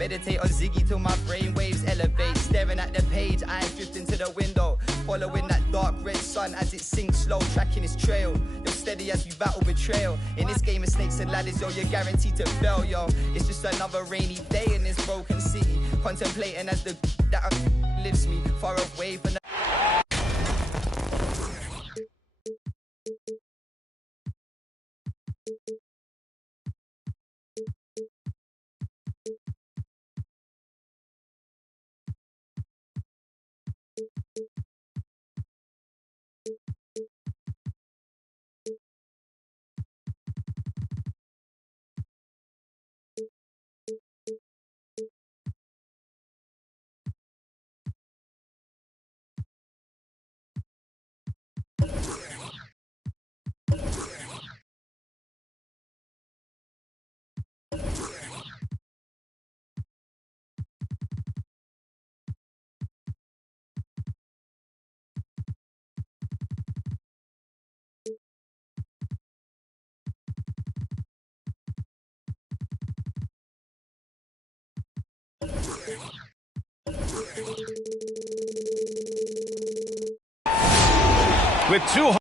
Meditate on Ziggy till my brain waves elevate. Staring at the page, eyes drifting to the window. Following that dark red sun as it sinks slow, tracking its trail. You're steady as we battle betrayal. In this game of snakes and ladders, yo, you're guaranteed to fail, yo. It's just another rainy day in this broken city. Contemplating as the that lifts me far away from the with 200.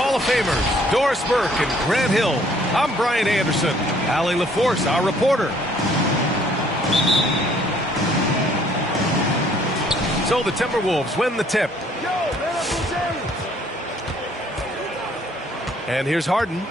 Hall of Famers Doris Burke and Grant Hill. I'm Brian Anderson. Allie LaForce, our reporter. So the Timberwolves win the tip. And here's Harden.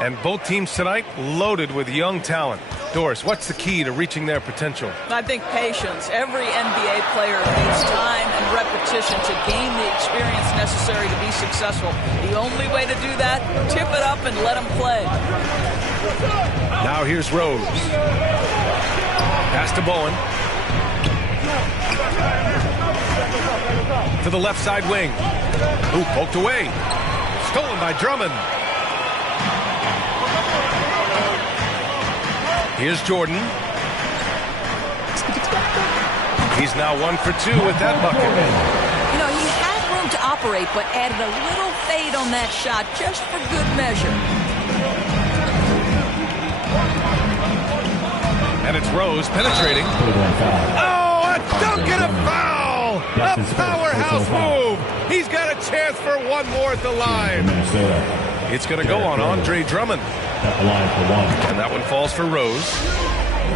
And both teams tonight loaded with young talent. Doris, what's the key to reaching their potential? I think patience. Every NBA player needs time and repetition to gain the experience necessary to be successful. The only way to do that, tip it up and let them play. Now here's Rose. Pass to Bowen. To the left side wing. Ooh, poked away. Stolen by Drummond. Here's Jordan. He's now 1 for 2 with that bucket. You know, he had room to operate, but added a little fade on that shot just for good measure. And it's Rose penetrating. Oh, a dunk and a foul! A powerhouse move! He's got a chance for one more at the line. It's going to go on Andre Drummond. And that one falls for Rose.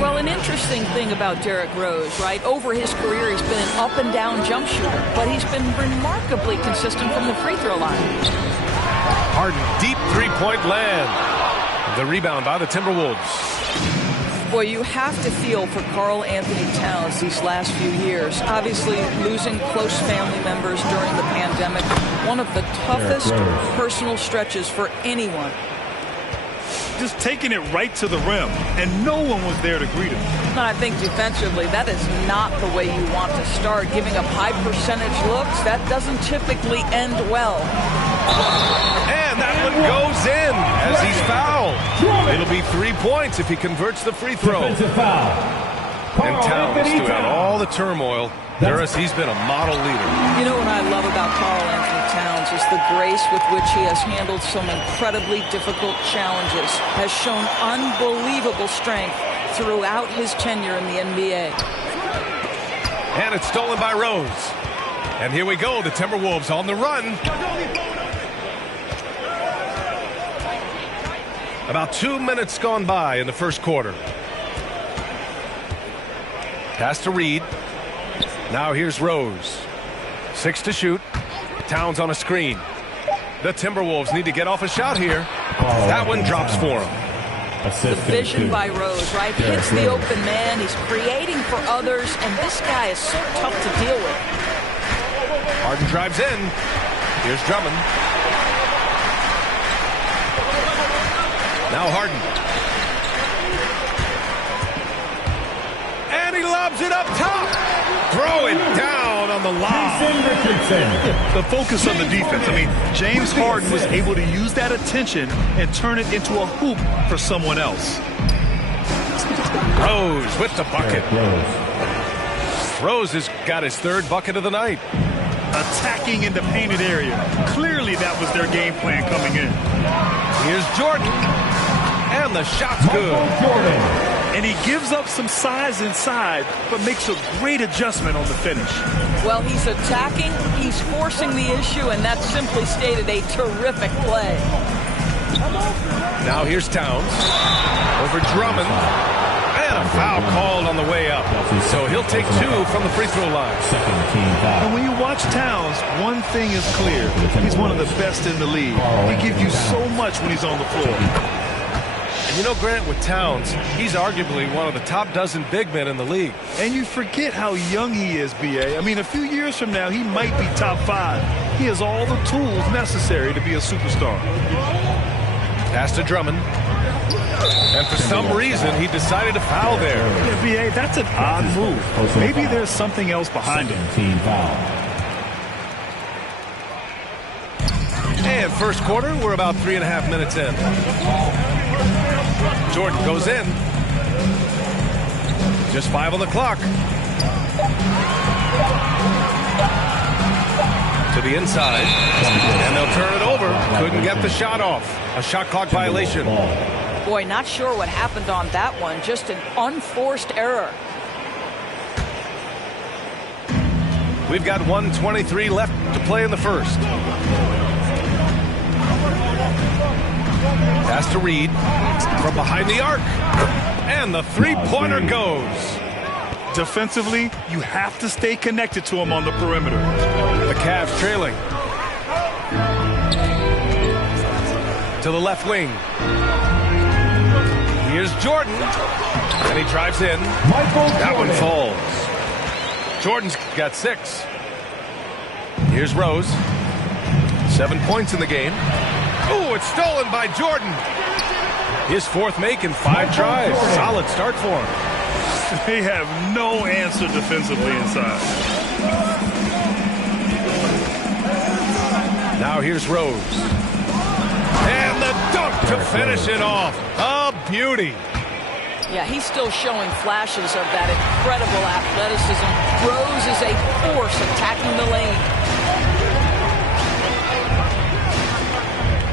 Well, an interesting thing about Derrick Rose, right? Over his career, he's been an up-and-down jump shooter, but he's been remarkably consistent from the free throw line. Harden, deep three-point land. The rebound by the Timberwolves. Boy, you have to feel for Karl Anthony Towns these last few years. Obviously, losing close family members during the pandemic, one of the toughest personal stretches for anyone. Just taking it right to the rim, and no one was there to greet him. I think defensively, that is not the way you want to start. Giving up high percentage looks, that doesn't typically end well. And that one goes in as he's fouled. It'll be 3 points if he converts the free throw. And Towns, throughout all the turmoil, he's been a model leader. You know what I love about Karl Anthony Towns is the grace with which he has handled some incredibly difficult challenges, has shown unbelievable strength throughout his tenure in the NBA. And it's stolen by Rose. And here we go, the Timberwolves on the run. About 2 minutes gone by in the first quarter. Pass to Reed. Now here's Rose. 6 to shoot. Towns on a screen. The Timberwolves need to get off a shot here. That one drops for him. The vision by Rose, right? Hits the open man. He's creating for others, and this guy is so tough to deal with. Harden drives in. Here's Drummond. Now Harden. And he lobs it up top. Throw it down on the lob. The focus of the defense. I mean, James Harden was able to use that attention and turn it into a hoop for someone else. Rose with the bucket. Rose has got his 3rd bucket of the night. Attacking in the painted area. Clearly that was their game plan coming in. Here's Jordan. And the shot's good. And he gives up some size inside, but makes a great adjustment on the finish. Well, he's attacking, he's forcing the issue, and that's simply stated a terrific play. Now here's Towns. Over Drummond. And a foul called on the way up. So he'll take 2 from the free throw line. And when you watch Towns, one thing is clear. He's one of the best in the league. He gives you so much when he's on the floor. And you know, Grant, with Towns, he's arguably one of the top dozen big men in the league. And you forget how young he is, B.A. I mean, a few years from now, he might be top 5. He has all the tools necessary to be a superstar. Pass to Drummond. And for some reason, he decided to foul there. Yeah, B.A., that's an odd move. Maybe there's something else behind it. Team foul. And first quarter, we're about 3.5 minutes in. Jordan goes in. Just 5 on the clock. To the inside. And they'll turn it over. Couldn't get the shot off. A shot clock violation. Boy, not sure what happened on that one. Just an unforced error. We've got 1:23 left to play in the first. Pass to Reed from behind the arc. And the three-pointer goes. Defensively, you have to stay connected to him on the perimeter. The Cavs trailing. To the left wing. Here's Jordan. And he drives in. That one falls. Jordan's got 6. Here's Rose. 7 points in the game. Oh, it's stolen by Jordan. His 4th make in 5 tries. Solid start for him. They have no answer defensively inside. Now here's Rose. And the dunk to finish it off. A beauty. Yeah, he's still showing flashes of that incredible athleticism. Rose is a force attacking the lane.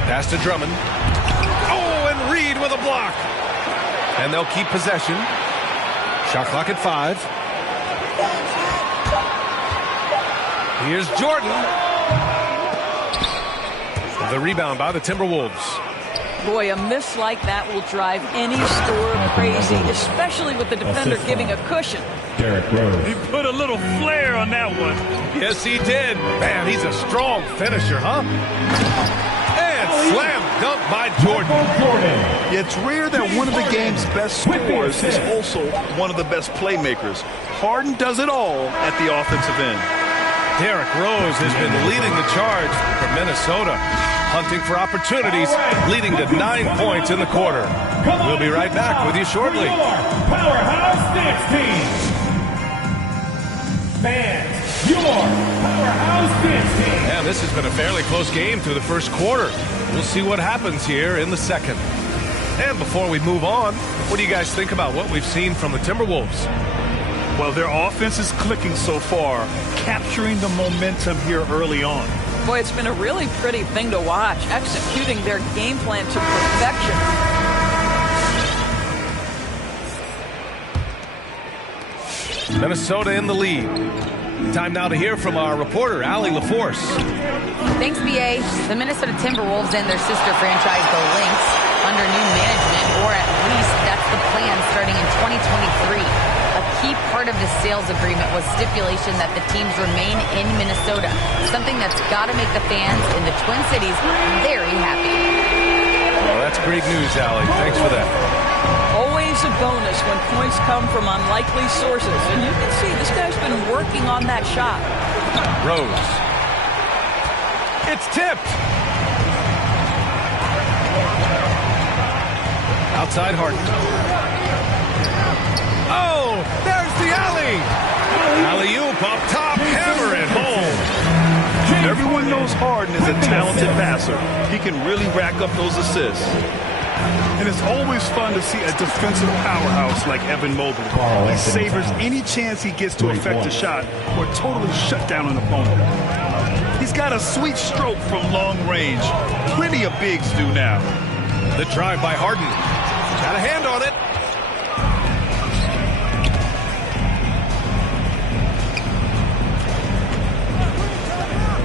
Pass to Drummond. Oh, and Reed with a block. And they'll keep possession. Shot clock at 5. Here's Jordan. The rebound by the Timberwolves. Boy, a miss like that will drive any scorer crazy, especially with the defender giving a cushion. Derrick Rose. He put a little flair on that one. Yes, he did. Man, he's a strong finisher, huh? And slam dunk by Jordan. It's rare that one of the game's best scorers is also one of the best playmakers. Harden does it all at the offensive end. Derrick Rose has been leading the charge for Minnesota, hunting for opportunities, leading to 9 points in the quarter. We'll be right back with you shortly. Powerhouse Dance Team. Fans, your Powerhouse Dance Team. And this has been a fairly close game through the first quarter. We'll see what happens here in the second. And before we move on, what do you guys think about what we've seen from the Timberwolves? Well, their offense is clicking so far, capturing the momentum here early on. Boy, it's been a really pretty thing to watch, executing their game plan to perfection. Minnesota in the lead. Time now to hear from our reporter, Allie LaForce. Thanks, BA. The Minnesota Timberwolves and their sister franchise, the Lynx, under new management, or at least that's the plan starting in 2023. A key part of the sales agreement was stipulation that the teams remain in Minnesota, something that's got to make the fans in the Twin Cities very happy. Well, that's great news, Allie. Thanks for that. Always a bonus when points come from unlikely sources. And you can see this guy's been working on that shot. Rose. It's tipped. Outside Harden. Oh, there's the alley. Alley-oop up top, hammer it home. Everyone knows Harden is a talented passer. He can really rack up those assists. And it's always fun to see a defensive powerhouse like Evan Mobley. He savors any chance he gets to affect a shot or totally shut down an opponent. He's got a sweet stroke from long range. Plenty of bigs do now. The drive by Harden. Got a hand on it.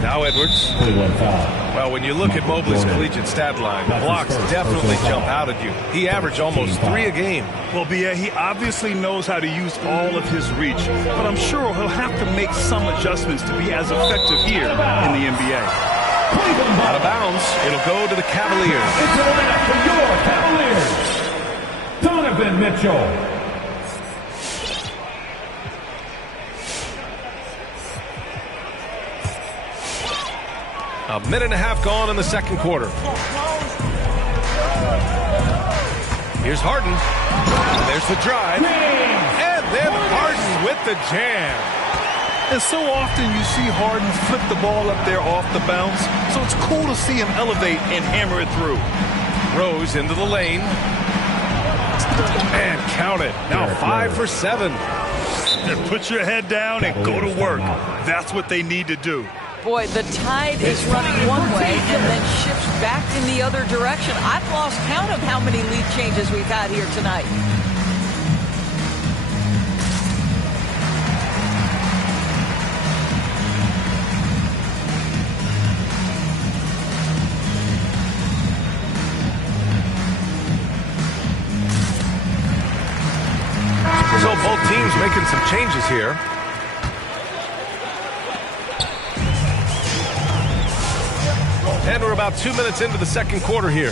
Now Edwards. Well, when you look at Mobley's collegiate stat line, the blocks definitely jump out at you. He averaged almost 3 a game. Well, BA, he obviously knows how to use all of his reach, but I'm sure he'll have to make some adjustments to be as effective here in the NBA. Out of bounds. It'll go to the Cavaliers. It's a win for your Cavaliers. Donovan Mitchell. A minute and a half gone in the second quarter. Here's Harden. And there's the drive. And then Harden with the jam. And so often you see Harden flip the ball up there off the bounce, so it's cool to see him elevate and hammer it through. Rose into the lane. And count it. Now 5 for 7. And put your head down and go to work. That's what they need to do. Boy, the tide is running one way and then shifts back in the other direction. I've lost count of how many lead changes we've had here tonight. So both teams making some changes here. And we're about 2 minutes into the second quarter here.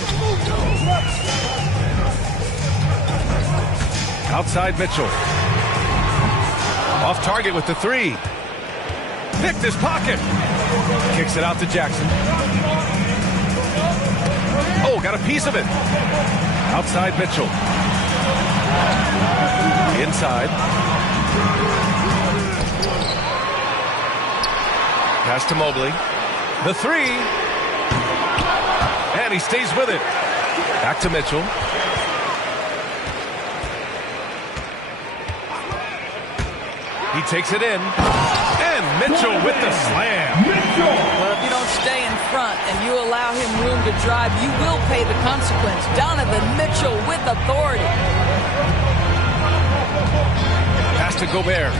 Outside Mitchell. Off target with the 3. Picked his pocket. Kicks it out to Jackson. Oh, got a piece of it. Outside Mitchell. Inside. Pass to Mobley. The 3. And he stays with it. Back to Mitchell. He takes it in. And Mitchell with the slam. Well, if you don't stay in front and you allow him room to drive, you will pay the consequence. Donovan Mitchell with authority. Pass to Gobert.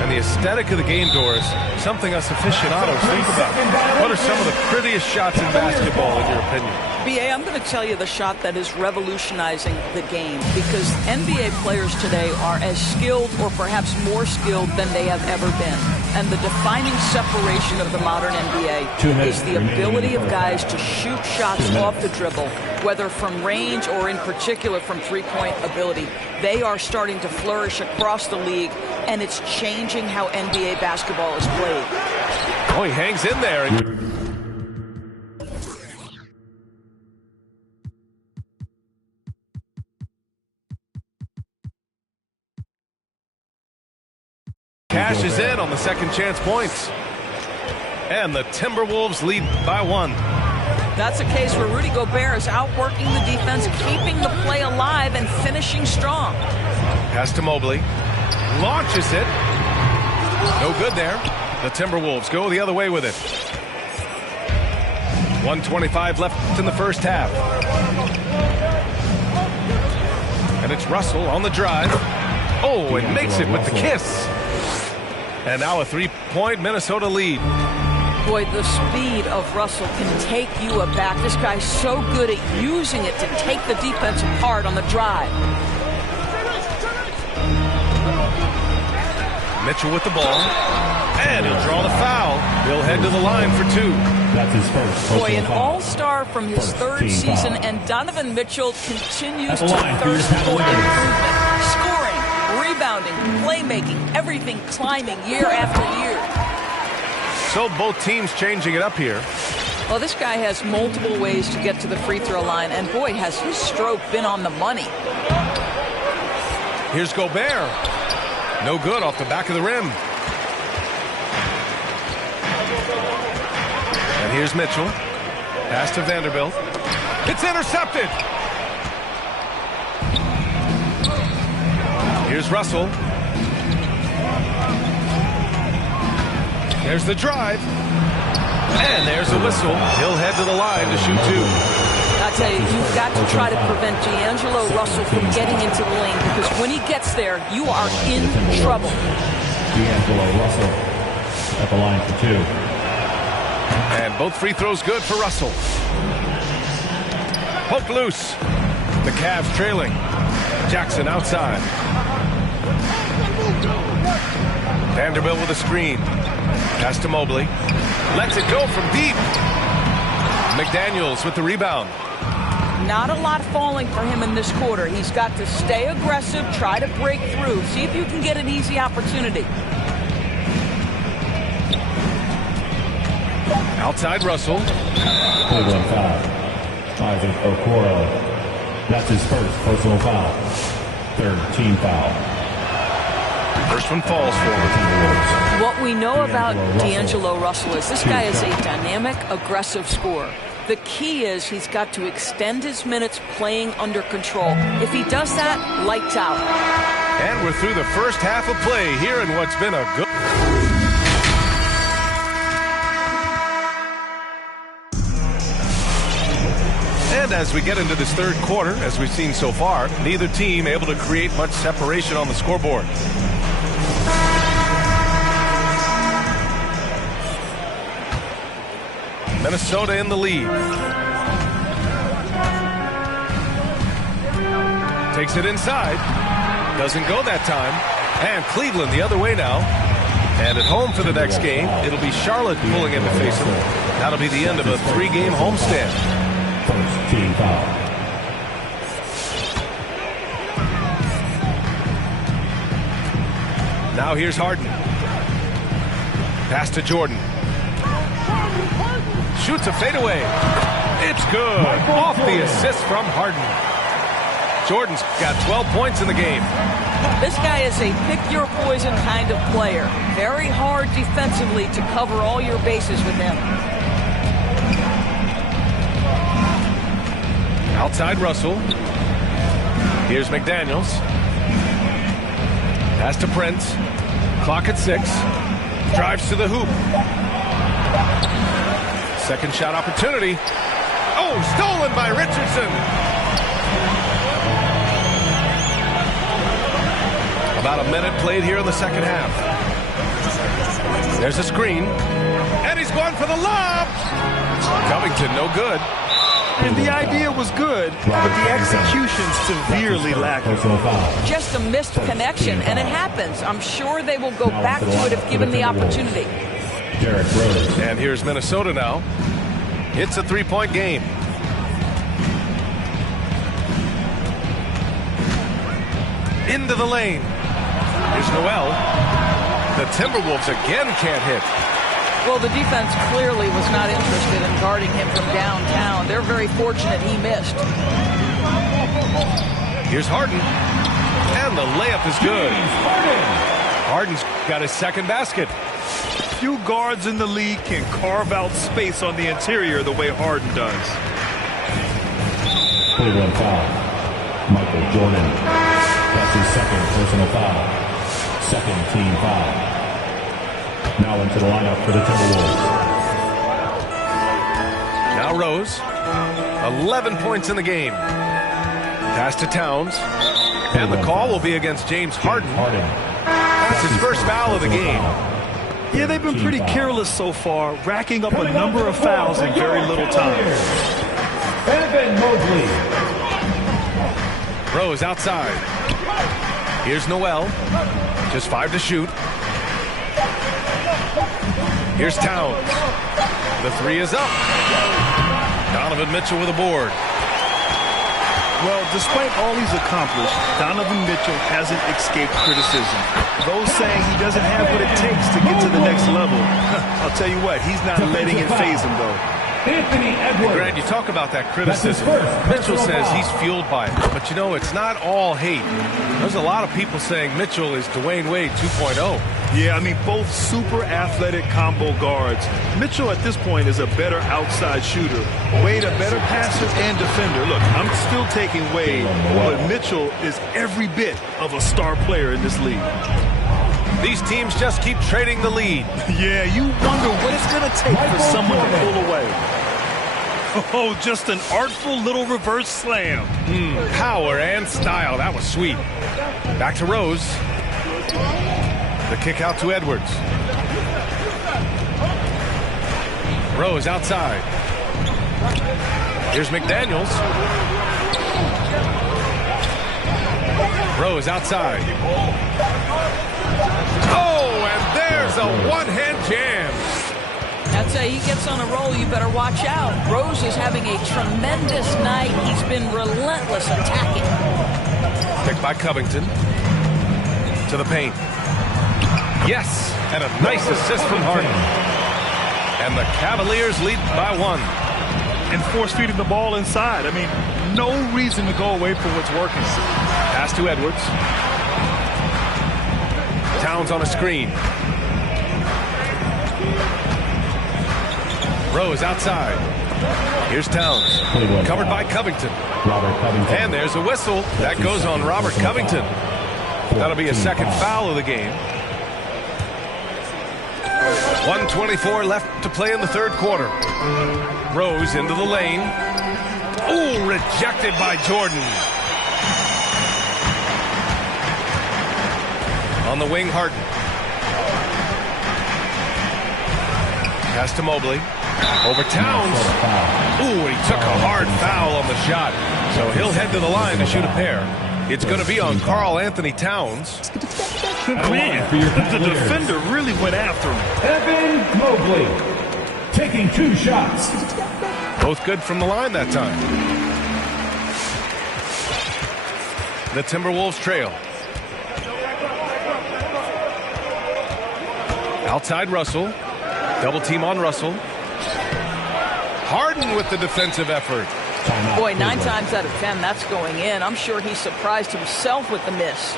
And the aesthetic of the game, Doris, something us aficionados think about. What are some of the prettiest shots in basketball, in your opinion? BA, I'm going to tell you the shot that is revolutionizing the game, because NBA players today are as skilled or perhaps more skilled than they have ever been. And the defining separation of the modern NBA is the ability of guys to shoot shots off the dribble, whether from range or in particular from three-point ability. They are starting to flourish across the league, and it's changing how NBA basketball is played. Oh, he hangs in there. Cashes in on the second chance points. And the Timberwolves lead by 1. That's a case where Rudy Gobert is outworking the defense, keeping the play alive, and finishing strong. Pass to Mobley. Launches it. No good there. The Timberwolves go the other way with it. 1:25 left in the first half. And it's Russell on the drive. Oh, and makes it with the kiss. And now a three-point Minnesota lead. Boy, the speed of Russell can take you aback. This guy's so good at using it to take the defense apart on the drive. Mitchell with the ball. And he'll draw the foul. He'll head to the line for two. That's his first. Boy, an all-star from his third season, and Donovan Mitchell continues to thirst for improvement. Scoring, rebounding, playmaking, everything climbing year after year. So both teams changing it up here. Well, this guy has multiple ways to get to the free throw line, and boy, has his stroke been on the money. Here's Gobert. No good off the back of the rim. And here's Mitchell. Pass to Vanderbilt. It's intercepted. Here's Russell. There's the drive. And there's the whistle. He'll head to the line to shoot two. I tell you, you've got to try to prevent D'Angelo Russell from getting into the lane, because when he gets there, you are in trouble. D'Angelo Russell at the line for two. And both free throws good for Russell. Poked loose. The Cavs trailing. Jackson outside. Vanderbilt with a screen. Pass to Mobley. Lets it go from deep. McDaniels with the rebound. Not a lot falling for him in this quarter. He's got to stay aggressive, try to break through, see if you can get an easy opportunity. Outside Russell. Cleveland foul. Isaac Okoro. That's his first personal foul. Third team foul. First one falls for him. What we know about D'Angelo Russell is this guy is a dynamic, aggressive scorer. The key is he's got to extend his minutes playing under control. If he does that, lights out. And we're through the first half of play here in what's been a good... And as we get into this third quarter, as we've seen so far, neither team able to create much separation on the scoreboard. Minnesota in the lead. Takes it inside. Doesn't go that time. And Cleveland the other way now. And at home for the next game, it'll be Charlotte pulling in to face them. That'll be the end of a three-game homestand. First team foul. Now here's Harden. Pass to Jordan. Shoots a fadeaway. It's good. Off the assist from Harden. Jordan's got 12 points in the game. This guy is a pick-your-poison kind of player. Very hard defensively to cover all your bases with him. Outside Russell. Here's McDaniels. Pass to Prince. Clock at 6. Drives to the hoop. Second shot opportunity. Oh, stolen by Richardson. About a minute played here in the second half. There's a screen. And he's going for the lob. Covington, no good. And the idea was good, but the execution severely lacking. Just a missed connection, and it happens. I'm sure they will go back to it if given the opportunity. Derrick Rose. And here's Minnesota now. It's a three-point game. Into the lane. Here's Noel. The Timberwolves again can't hit. Well, the defense clearly was not interested in guarding him from downtown. They're very fortunate he missed. Here's Harden. And the layup is good. Harden's got his second basket. Few guards in the league can carve out space on the interior the way Harden does. Cleveland foul. Michael Jordan. That's his second personal foul. Second team foul. Now into the lineup for the Timberwolves. Now Rose. 11 points in the game. Pass to Towns. And the call will be against James Harden. That's his first foul of the game. Yeah, they've been pretty careless so far, racking up a number of fouls in very little time. Evan Mobley. Rose outside. Here's Noel. Just 5 to shoot. Here's Towns. The 3 is up. Donovan Mitchell with a board. Well, despite all he's accomplished, Donovan Mitchell hasn't escaped criticism. Those saying he doesn't have what it takes to get to the next level. I'll tell you what, he's not letting it faze him, though. Anthony Edwards. Grant, you talk about that criticism. Mitchell says he's fueled by it. But, you know, it's not all hate. There's a lot of people saying Mitchell is Dwayne Wade 2.0. Yeah, I mean, both super athletic combo guards. Mitchell at this point is a better outside shooter. Wade a better passer and defender. Look, I'm still taking Wade, but Mitchell is every bit of a star player in this league. These teams just keep trading the lead. Yeah, you wonder what it's going to take for someone to pull away. Oh, just an artful little reverse slam. Power and style. That was sweet. Back to Rose. The kick out to Edwards. Rose outside. Here's McDaniels. Rose outside. Oh, and there's a one-hand jam. I'd say he gets on a roll, you better watch out. Rose is having a tremendous night. He's been relentless attacking. Picked by Covington. To the paint. Yes, and a nice assist from Harden. And the Cavaliers lead by 1. And force-feeding the ball inside. I mean, no reason to go away from what's working. Pass to Edwards. Towns on a screen. Rose outside. Here's Towns. Covered by Covington. And there's a whistle. That goes on Robert Covington. That'll be a second foul of the game. 1:24 left to play in the third quarter. Rose into the lane. Ooh, rejected by Jordan. On the wing, Harden. Pass to Mobley. Over Towns. Ooh, he took a hard foul on the shot. So he'll head to the line to shoot a pair. It's going to be on Karl Anthony Towns. Man, the defender really went after him. Evan Mobley taking 2 shots. Both good from the line that time. The Timberwolves trail. Outside Russell. Double team on Russell. Harden with the defensive effort. Boy, 9 times out of 10, that's going in. I'm sure he surprised himself with the miss.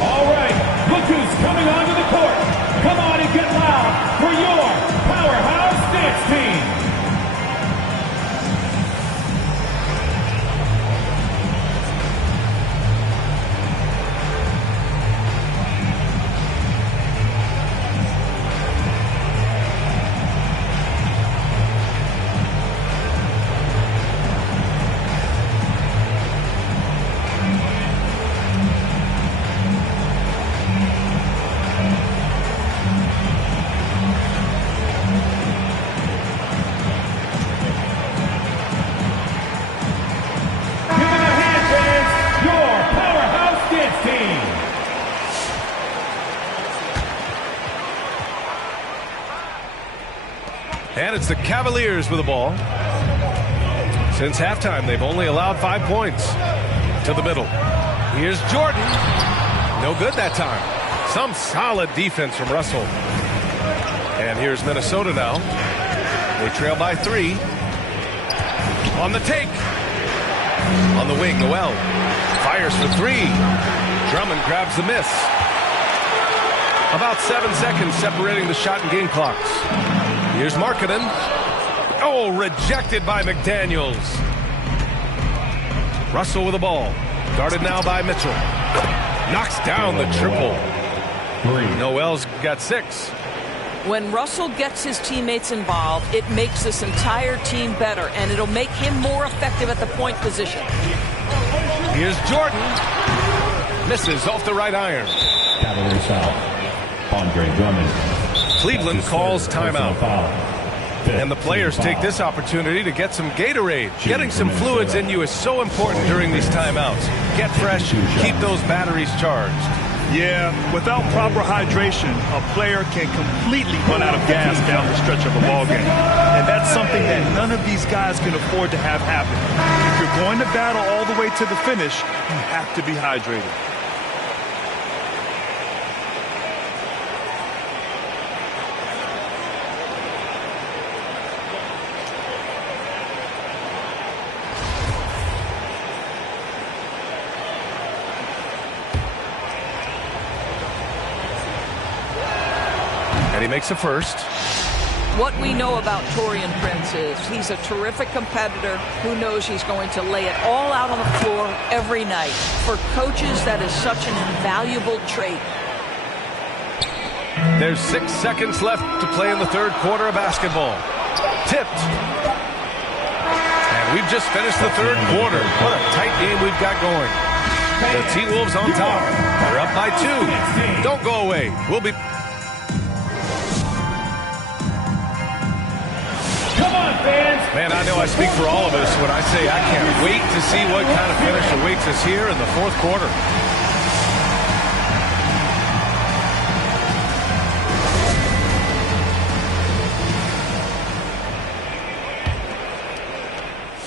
All right, look who's coming onto the court. Come on and get loud for your powerhouse dance team. And it's the Cavaliers with the ball. Since halftime, they've only allowed 5 points. To the middle. Here's Jordan. No good that time. Some solid defense from Russell. And here's Minnesota now. They trail by 3. On the take. On the wing, Noel. Fires for 3. Drummond grabs the miss. About 7 seconds separating the shot and game clocks. Here's Markkanen. Oh, rejected by McDaniels. Russell with the ball. Guarded now by Mitchell. Knocks down the triple. Noel's got 6. When Russell gets his teammates involved, it makes this entire team better, and it'll make him more effective at the point position. Here's Jordan. Misses off the right iron. Cavaliers foul. Andre Drummond. Cleveland calls timeout. And the players take this opportunity to get some Gatorade. Getting some fluids in you is so important during these timeouts. Get fresh, keep those batteries charged. Yeah, without proper hydration, a player can completely run out of gas down the stretch of a ball game. And that's something that none of these guys can afford to have happen. If you're going to battle all the way to the finish, you have to be hydrated. And he makes a first. What we know about Taurean Prince is he's a terrific competitor who knows he's going to lay it all out on the floor every night. For coaches, that is such an invaluable trait. There's 6 seconds left to play in the third quarter of basketball. Tipped. And we've just finished the third quarter. What a tight game we've got going. The T-Wolves on top. They're up by 2. Don't go away. We'll be... Man, I know I speak for all of us when I say I can't wait to see what kind of finish awaits us here in the fourth quarter.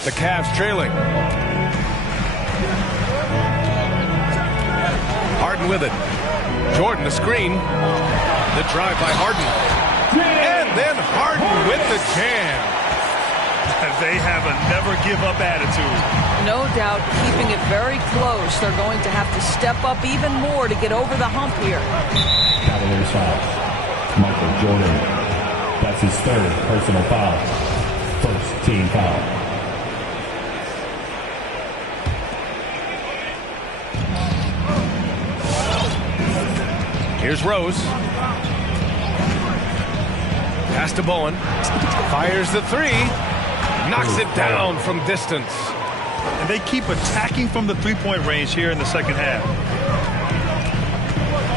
The Cavs trailing. Harden with it. Jordan, the screen. The drive by Harden. And then Harden with the jam. They have a never-give-up attitude. No doubt, keeping it very close. They're going to have to step up even more to get over the hump here. Cavaliers foul. Michael Jordan. That's his 3rd personal foul. First team foul. Here's Rose. Pass to Bowen. Fires the 3. Knocks it down from distance. And they keep attacking from the three-point range here in the second half.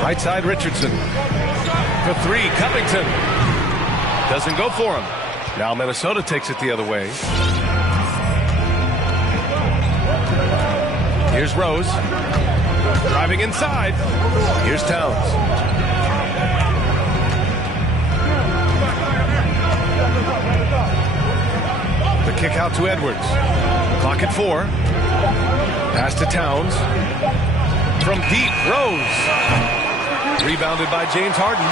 Right side, Richardson. The 3, Covington. Doesn't go for him. Now Minnesota takes it the other way. Here's Rose. Driving inside. Here's Towns. The kick out to Edwards. Clock at 4. Pass to Towns. From deep, Rose. Rebounded by James Harden.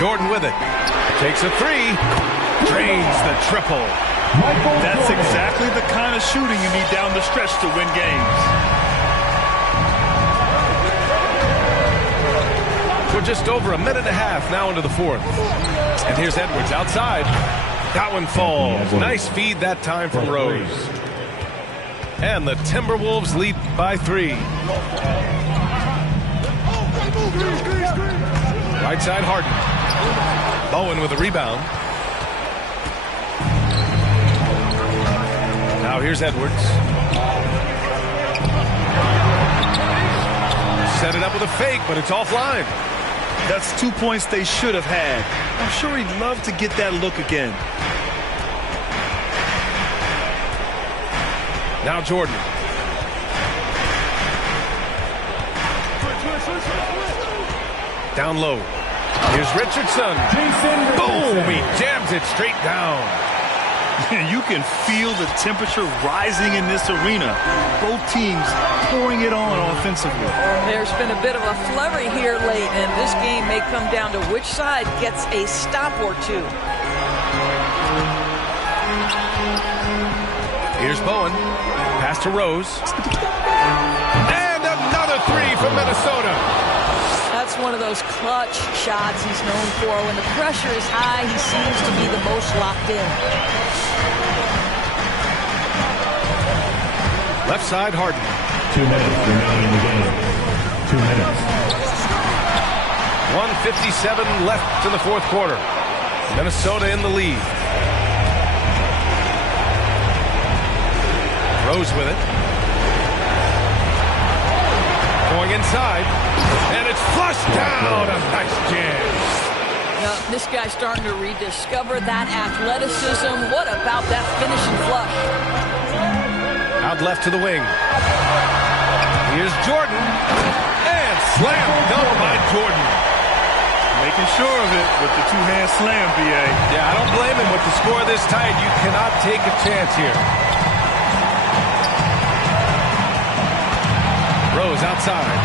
Jordan with it. Takes a 3. Drains the triple. That's exactly the kind of shooting you need down the stretch to win games. We're just over a minute and a half now into the fourth. And here's Edwards outside. That one falls. Nice feed that time from Rose. And the Timberwolves lead by 3. Right side, Harden. Bowen with a rebound. Now here's Edwards. Set it up with a fake, but it's offline. That's 2 points they should have had. I'm sure he'd love to get that look again. Now Jordan. Down low. Here's Richardson. Boom! He jams it straight down. You can feel the temperature rising in this arena. Both teams pouring it on offensively. There's been a bit of a flurry here late, and this game may come down to which side gets a stop or 2. Here's Bowen. Pass to Rose. And another three from Minnesota. That's one of those clutch shots he's known for. When the pressure is high, he seems to be the most locked in. Left side, Harden. 2 minutes remaining in the game. 2 minutes. 1:57 left in the fourth quarter. Minnesota in the lead. Rose with it. Going inside. And it's flushed down. A nice jam. Now, this guy's starting to rediscover that athleticism. What about that finishing flush? Out left to the wing. Here's Jordan. And slam dunk by Jordan. Making sure of it with the two-hand slam, B.A. Yeah, I don't blame him. With the score this tight, you cannot take a chance here. Rose outside.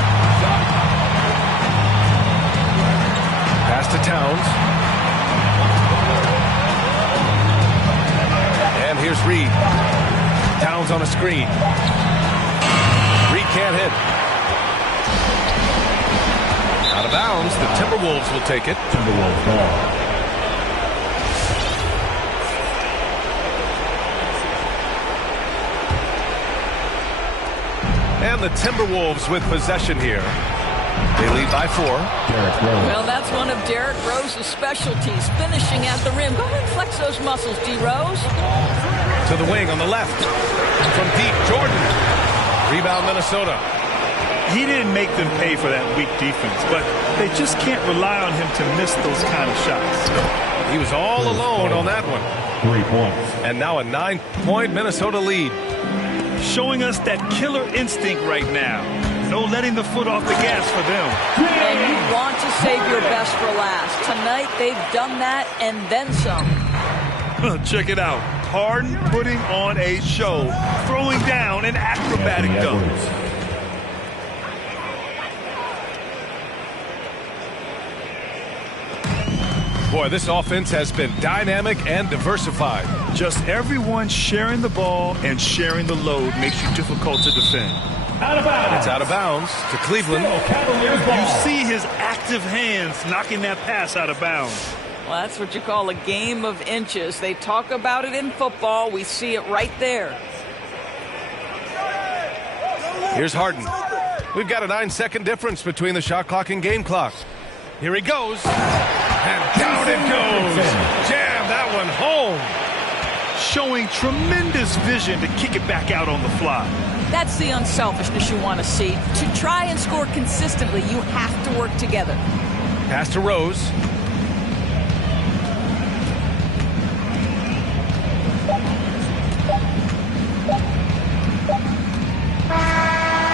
Pass to Towns. And here's Reed. Towns on a screen. Reed can't hit. Out of bounds. The Timberwolves will take it. Timberwolves ball. And the Timberwolves with possession here. They lead by 4. Derrick Rose. Well, that's one of Derrick Rose's specialties, finishing at the rim. Go ahead and flex those muscles, D. Rose. To the wing on the left. From deep, Jordan. Rebound, Minnesota. He didn't make them pay for that weak defense, but they just can't rely on him to miss those kind of shots. He was all alone on that one. 3 points. And now a 9-point Minnesota lead. Showing us that killer instinct right now. No letting the foot off the gas for them. And you want to save your best for last. Tonight, they've done that and then some. Check it out. Harden putting on a show, throwing down an acrobatic dunk. Boy, this offense has been dynamic and diversified. Just everyone sharing the ball and sharing the load makes you difficult to defend. Out of bounds. It's out of bounds to Cleveland. Cavaliers ball. You see his active hands knocking that pass out of bounds. Well, that's what you call a game of inches. They talk about it in football. We see it right there. Here's Harden. We've got a 9-second difference between the shot clock and game clock. Here he goes. And down it goes. Jam that one home. Showing tremendous vision to kick it back out on the fly. That's the unselfishness you want to see. To try and score consistently, you have to work together. Pass to Rose.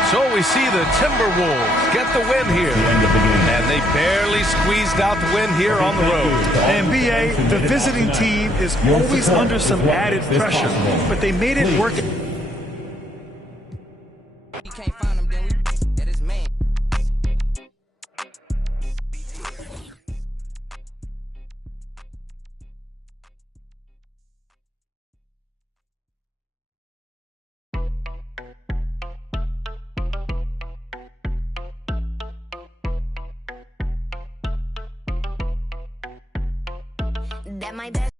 So we see the Timberwolves get the win here. And they barely squeezed out the win here on the road. And B.A., the visiting team is always under some added pressure, but they made it work. You can't find him, then we at his man. That my best